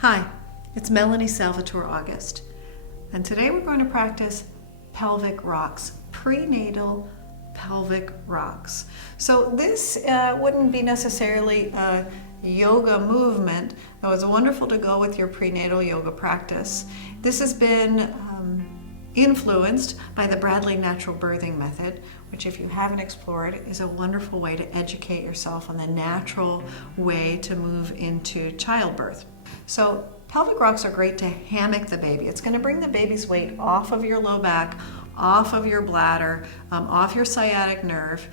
Hi, it's Melanie Salvatore-August, and today we're going to practice pelvic rocks, prenatal pelvic rocks. So this wouldn't be necessarily a yoga movement, though it's wonderful to go with your prenatal yoga practice. This has been influenced by the Bradley natural birthing method, which if you haven't explored is a wonderful way to educate yourself on the natural way to move into childbirth. So pelvic rocks are great to hammock the baby. It's going to bring the baby's weight off of your low back, off of your bladder, off your sciatic nerve.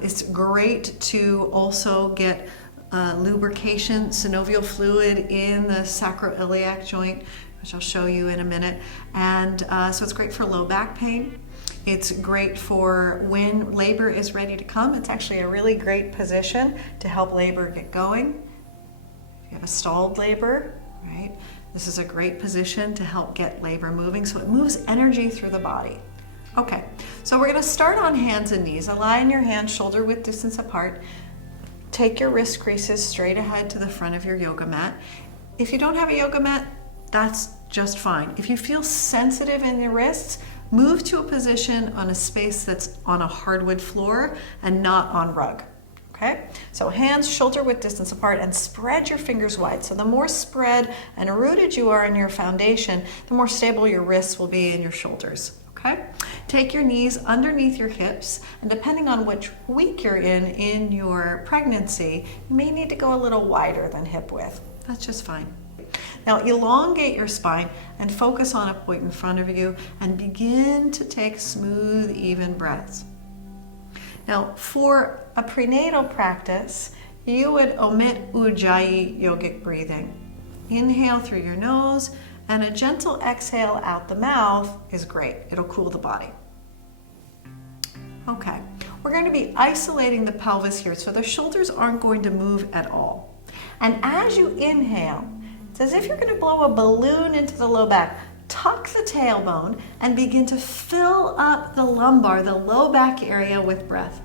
It's great to also get lubrication, synovial fluid in the sacroiliac joint, which I'll show you in a minute. And so it's great for low back pain. It's great for when labor is ready to come. It's actually a really great position to help labor get going. If you have a stalled labor, right? This is a great position to help get labor moving, so it moves energy through the body. Okay, so we're going to start on hands and knees. Align your hands shoulder width distance apart. Take your wrist creases straight ahead to the front of your yoga mat. If you don't have a yoga mat, that's just fine. If you feel sensitive in your wrists, move to a position on a space that's on a hardwood floor and not on rug. Okay, so hands shoulder width distance apart and spread your fingers wide. So the more spread and rooted you are in your foundation, the more stable your wrists will be in your shoulders. Okay, take your knees underneath your hips, and depending on which week you're in your pregnancy, you may need to go a little wider than hip width. That's just fine. Now elongate your spine and focus on a point in front of you and begin to take smooth, even breaths. Now, for a prenatal practice, you would omit Ujjayi yogic breathing. Inhale through your nose, and a gentle exhale out the mouth is great. It'll cool the body. Okay, we're going to be isolating the pelvis here, so the shoulders aren't going to move at all. And as you inhale, it's as if you're going to blow a balloon into the low back. Tuck the tailbone and begin to fill up the lumbar, the low back area, with breath.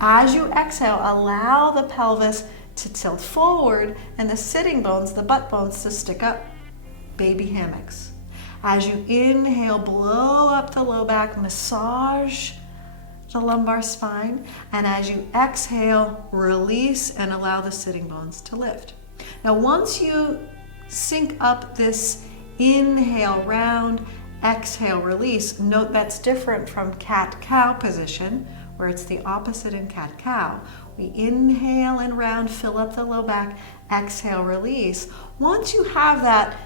As you exhale, allow the pelvis to tilt forward and the sitting bones, the butt bones, to stick up. Baby hammocks. As you inhale, blow up the low back, massage the lumbar spine, and as you exhale, release and allow the sitting bones to lift. Now, once you sync up this inhale round, exhale release, note that's different from cat-cow position, where it's the opposite in cat-cow. We inhale and round, fill up the low back, exhale, release. Once you have that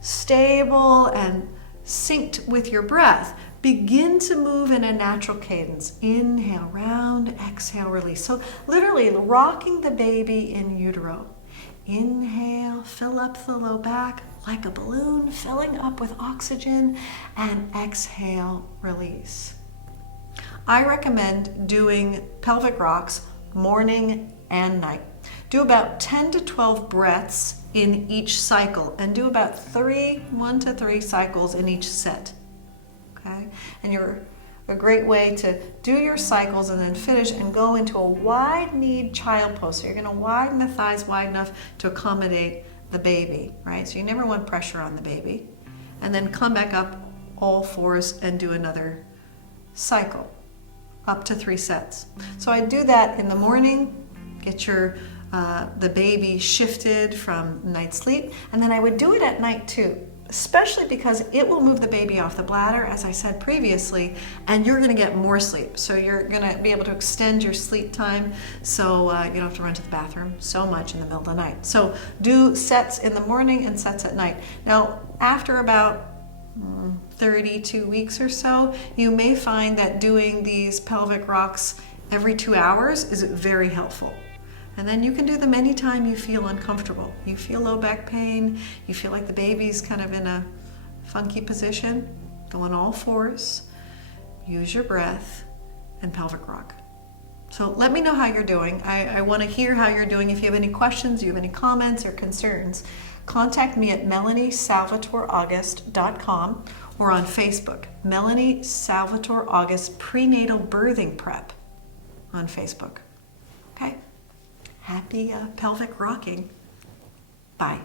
stable and synced with your breath, begin to move in a natural cadence. Inhale, round, exhale, release. So literally rocking the baby in utero. Inhale, fill up the low back like a balloon, filling up with oxygen, and exhale, release. I recommend doing pelvic rocks morning and night. Do about 10 to 12 breaths in each cycle, and do about 1 to 3 cycles in each set. Okay? And you're a great way to do your cycles and then finish and go into a wide-kneed child pose. So you're going to widen the thighs wide enough to accommodate the baby, right? So you never want pressure on the baby. And then come back up all fours and do another cycle, up to 3 sets. So I do that in the morning, get your the baby shifted from night sleep, and then I would do it at night too, especially because it will move the baby off the bladder, as I said previously, and you're going to get more sleep. So you're going to be able to extend your sleep time, so you don't have to run to the bathroom so much in the middle of the night. So do sets in the morning and sets at night. Now, after about 32 weeks or so, you may find that doing these pelvic rocks every 2 hours is very helpful. And then you can do them anytime you feel uncomfortable. You feel low back pain, you feel like the baby's kind of in a funky position, go on all fours, use your breath, and pelvic rock. So let me know how you're doing. I want to hear how you're doing. If you have any questions, you have any comments or concerns, contact me at melanie-salvatore-august.com or on Facebook, Melanie Salvatore-August Prenatal Birthing Prep on Facebook. Okay? Happy pelvic rocking. Bye.